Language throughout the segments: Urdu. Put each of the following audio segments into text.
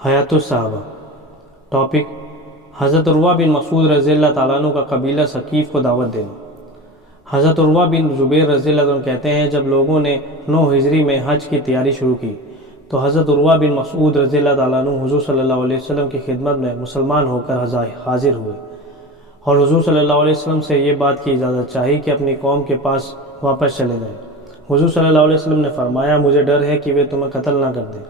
حیات الصحابہ۔ ٹاپک: حضرت عروہ بن مسعود رضی اللہ تعالیٰ عنہ کا قبیلہ ثقیف کو دعوت دینا۔ حضرت عروہ بن زبیر رضی اللہ عنہ کہتے ہیں، جب لوگوں نے 9 ہجری میں حج کی تیاری شروع کی تو حضرت عروہ بن مسعود رضی اللہ تعالیٰ عنہ حضور صلی اللہ علیہ وسلم کی خدمت میں مسلمان ہو کر حاضر ہوئے اور حضور صلی اللہ علیہ وسلم سے یہ بات کی اجازت چاہی کہ اپنی قوم کے پاس واپس چلے جائیں۔ حضور صلی اللہ علیہ وسلم نے فرمایا، مجھے ڈر ہے کہ وہ تمہیں قتل نہ کر دیں۔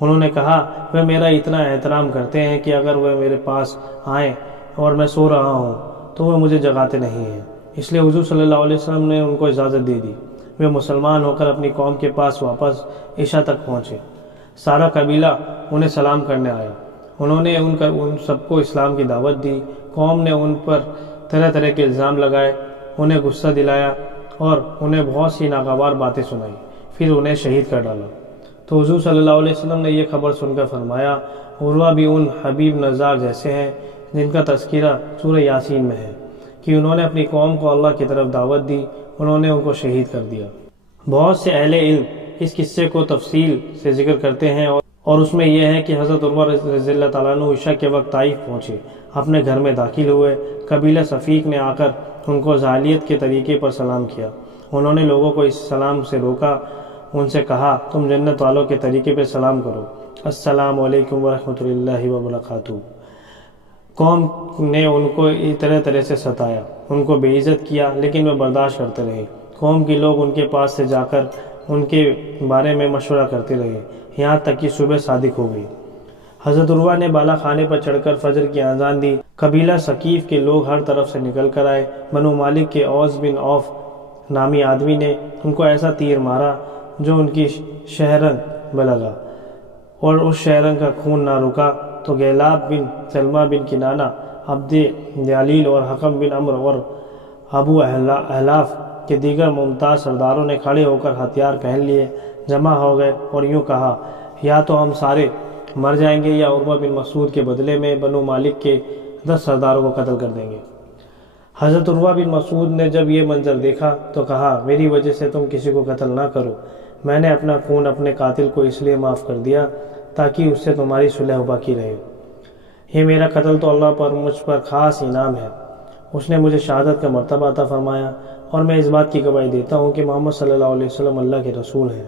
انہوں نے کہا، وہ میرا اتنا احترام کرتے ہیں کہ اگر وہ میرے پاس آئیں اور میں سو رہا ہوں تو وہ مجھے جگاتے نہیں ہیں، اس لیے حضور صلی اللہ علیہ وسلم نے ان کو اجازت دے دی۔ وہ مسلمان ہو کر اپنی قوم کے پاس واپس عشاء تک پہنچے۔ سارا قبیلہ انہیں سلام کرنے آیا۔ انہوں نے ان سب کو اسلام کی دعوت دی۔ قوم نے ان پر طرح طرح کے الزام لگائے، انہیں غصہ دلایا اور انہیں بہت سی ناگوار باتیں سنائی، پھر انہیں شہید کر ڈالا۔ تو حضور صلی اللہ علیہ وسلم نے یہ خبر سن کر فرمایا، عروہ بھی ان حبیب نظار جیسے ہیں جن کا تذکرہ سورہ یاسین میں ہے کہ انہوں نے اپنی قوم کو اللہ کی طرف دعوت دی، انہوں نے ان کو شہید کر دیا۔ بہت سے اہل علم اس قصے کو تفصیل سے ذکر کرتے ہیں اور اس میں یہ ہے کہ حضرت عروہ رضی اللہ تعالیٰ عنہ عشاء کے وقت طائف پہنچے، اپنے گھر میں داخل ہوئے۔ قبیلہ ثقیف نے آ کر ان کو جاہلیت کے طریقے پر سلام کیا۔ انہوں نے لوگوں کو اس سلام سے روکا، ان سے کہا، تم جنت والوں کے طریقے پہ سلام کرو، السلام علیکم ورحمۃ اللہ وبرکاتہ۔ قوم نے ان کو طرح طرح سے ستایا، ان کو بے عزت کیا، لیکن وہ برداشت کرتے رہے۔ قوم کے لوگ ان کے پاس سے جا کر ان کے بارے میں مشورہ کرتے رہے، یہاں تک کہ صبح صادق ہو گئی۔ حضرت عروہ نے بالا خانے پر چڑھ کر فجر کی اذان دی۔ قبیلہ ثقیف کے لوگ ہر طرف سے نکل کر آئے۔ بنو مالک کے اوس بن عوف نامی آدمی نے ان کو ایسا تیر مارا جو ان کی شہرنگ میں لگا اور اس شہرنگ کا خون نہ رکا تو غیلاب بن سلمہ بن کنانہ، عبد دلیل اور حکم بن عمرو اور ابو احلاف کے دیگر ممتاز سرداروں نے کھڑے ہو کر ہتھیار پہن لیے جمع ہو گئے اور یوں کہا، یا تو ہم سارے مر جائیں گے یا عروہ بن مسعود کے بدلے میں بنو مالک کے 10 سرداروں کو قتل کر دیں گے۔ حضرت عروہ بن مسعود نے جب یہ منظر دیکھا تو کہا، میری وجہ سے تم کسی کو قتل نہ کرو، میں نے اپنا خون اپنے قاتل کو اس لیے معاف کر دیا تاکہ اس سے تمہاری صلح باقی رہے۔ یہ میرا قتل تو اللہ پر مجھ پر خاص انعام ہے، اس نے مجھے شہادت کا مرتبہ عطا فرمایا اور میں اس بات کی گواہی دیتا ہوں کہ محمد صلی اللہ علیہ وسلم اللہ کے رسول ہیں۔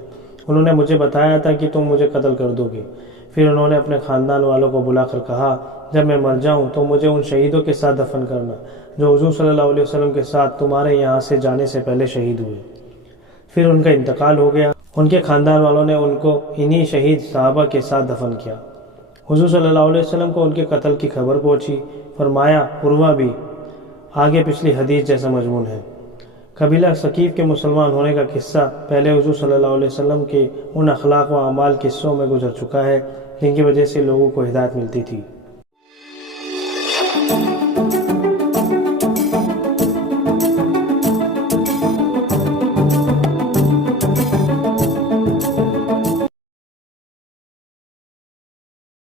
انہوں نے مجھے بتایا تھا کہ تم مجھے قتل کر دو گے۔ پھر انہوں نے اپنے خاندان والوں کو بلا کر کہا، جب میں مر جاؤں تو مجھے ان شہیدوں کے ساتھ دفن کرنا جو حضور صلی اللہ علیہ وسلم کے ساتھ تمہارے یہاں سے جانے سے پہلے شہید ہوئے۔ پھر ان کا انتقال ہو گیا، ان کے خاندان والوں نے ان کو انہی شہید صحابہ کے ساتھ دفن کیا۔ حضور صلی اللہ علیہ وسلم کو ان کے قتل کی خبر پہنچی، فرمایا، عروہ بھی آگے پچھلی حدیث جیسا مضمون ہے۔ قبیلہ ثقیف کے مسلمان ہونے کا قصہ پہلے حضور صلی اللہ علیہ وسلم کے ان اخلاق و اعمال قصوں میں گزر چکا ہے جن کی وجہ سے لوگوں کو ہدایت ملتی تھی۔